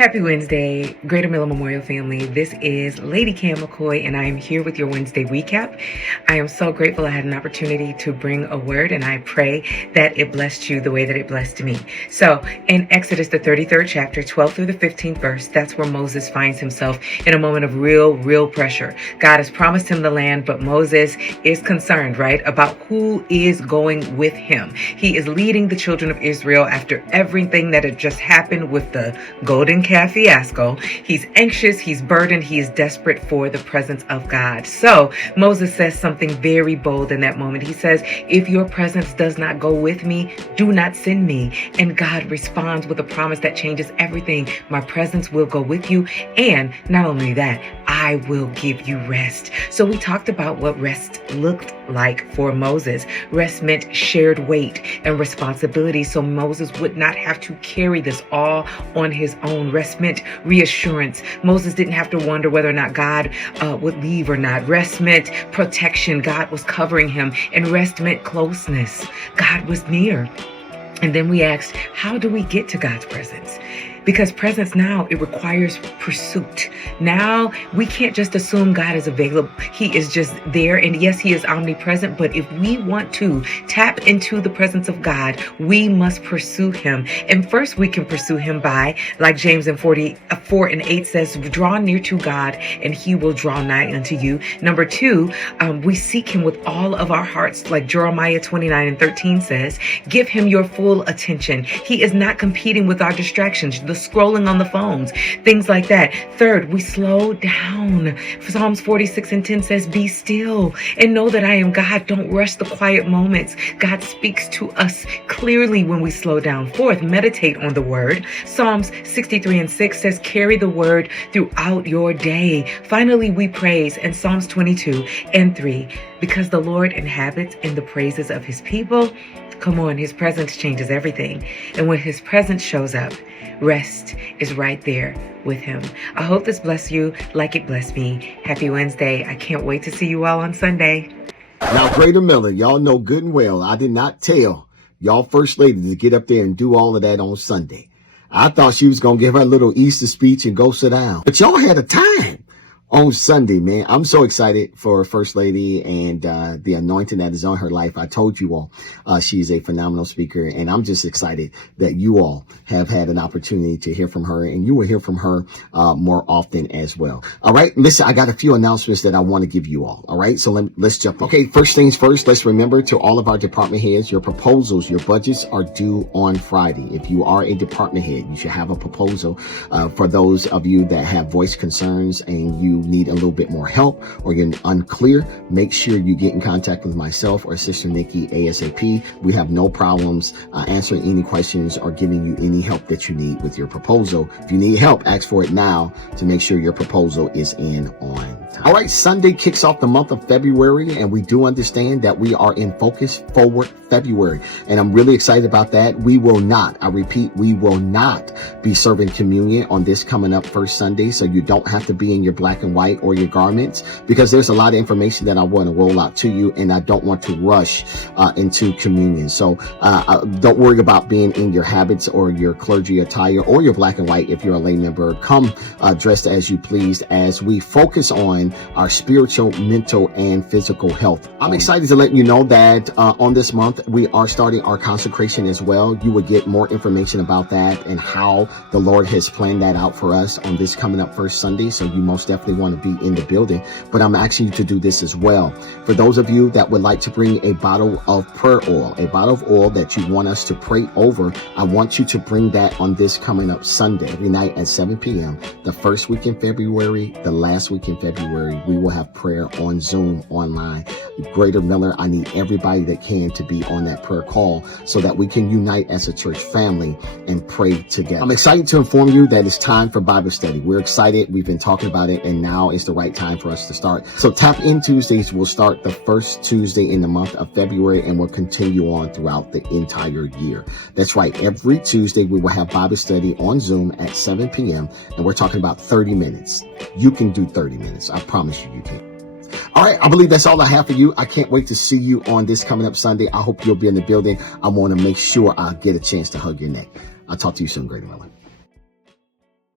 Happy Wednesday, Greater Miller Memorial family. This is Lady Cam McCoy, and I am here with your Wednesday recap. I am so grateful I had an opportunity to bring a word, and I pray that it blessed you the way that it blessed me. So, in Exodus, the 33rd chapter, 12 through the 15th verse, that's where Moses finds himself in a moment of real pressure. God has promised him the land, but Moses is concerned, right, about who is going with him. He is leading the children of Israel after everything that had just happened with the golden calf fiasco. He's anxious, he's burdened, he is desperate for the presence of God. So Moses says something very bold in that moment. He says, if your presence does not go with me, do not send me. And God responds with a promise that changes everything. My presence will go with you. And not only that, I will give you rest. So we talked about what rest looked like for Moses. Rest meant shared weight and responsibility, so Moses would not have to carry this all on his own. Rest meant reassurance. Moses didn't have to wonder whether or not God would leave or not. Rest meant protection. God was covering him. And rest meant closeness. God was near. And then we asked, how do we get to God's presence? Because presence now, it requires pursuit. Now, we can't just assume God is available. He is just there. And yes, he is omnipresent. But if we want to tap into the presence of God, we must pursue him. And first, we can pursue him by, like James 4:8 says, draw near to God and he will draw nigh unto you. Number two, we seek him with all of our hearts. Like Jeremiah 29:13 says, give him your full attention. He is not competing with our distractions. The scrolling on the phones, things like that. Third, we slow down. Psalms 46:10 says, be still and know that I am God. Don't rush the quiet moments. God speaks to us clearly when we slow down. Fourth, meditate on the word. Psalms 63:6 says, carry the word throughout your day. Finally, we praise in Psalms 22:3, because the Lord inhabits in the praises of his people. Come on, his presence changes everything. And when his presence shows up, rest is right there with him. I hope this blessed you like it blessed me. Happy Wednesday. I can't wait to see you all on Sunday. Now, Greater Miller, y'all know good and well, I did not tell y'all First Lady to get up there and do all of that on Sunday. I thought she was going to give her little Easter speech and go sit down. But y'all had a time on Sunday, man. I'm so excited for First Lady and the anointing that is on her life. I told you all she's a phenomenal speaker, and I'm just excited that you all have had an opportunity to hear from her, and you will hear from her more often as well. All right, listen, I got a few announcements that I want to give you all. All right, so let's jump in. Okay, first things first, let's remember to all of our department heads, your proposals, your budgets are due on Friday. If you are a department head, you should have a proposal. For those of you that have voice concerns and you need a little bit more help or you're unclear, make sure you get in contact with myself or Sister Nikki ASAP. We have no problems answering any questions or giving you any help that you need with your proposal. If you need help, ask for it now to make sure your proposal is in on time. All right, Sunday kicks off the month of February, and we do understand that we are in Focus Forward February, and I'm really excited about that. We will not, I repeat, we will not be serving communion on this coming up first Sunday, so you don't have to be in your black and white or your garments, because there's a lot of information that I want to roll out to you, and I don't want to rush into communion. So don't worry about being in your habits or your clergy attire or your black and white. If you're a lay member, come dressed as you please as we focus on our spiritual, mental, and physical health. I'm excited to let you know that on this month, we are starting our consecration as well. You will get more information about that and how the Lord has planned that out for us on this coming up first Sunday. So you most definitely want to be in the building, but I'm asking you to do this as well. For those of you that would like to bring a bottle of prayer oil, a bottle of oil that you want us to pray over, I want you to bring that on this coming up Sunday, every night at 7 p.m. The first week in February, the last week in February, we will have prayer on Zoom online. Greater Miller, I need everybody that can to be on that prayer call so that we can unite as a church family and pray together. I'm excited to inform you that it's time for Bible study. We're excited. We've been talking about it, and now is the right time for us to start. So Tap In Tuesdays will start the first Tuesday in the month of February and will continue on throughout the entire year. That's right. Every Tuesday, we will have Bible study on Zoom at 7 p.m. and we're talking about 30 minutes. You can do 30 minutes. I promise you, you can. All right, I believe that's all I have for you. I can't wait to see you on this coming up Sunday. I hope you'll be in the building. I want to make sure I get a chance to hug your neck. I'll talk to you soon, Greater Miller.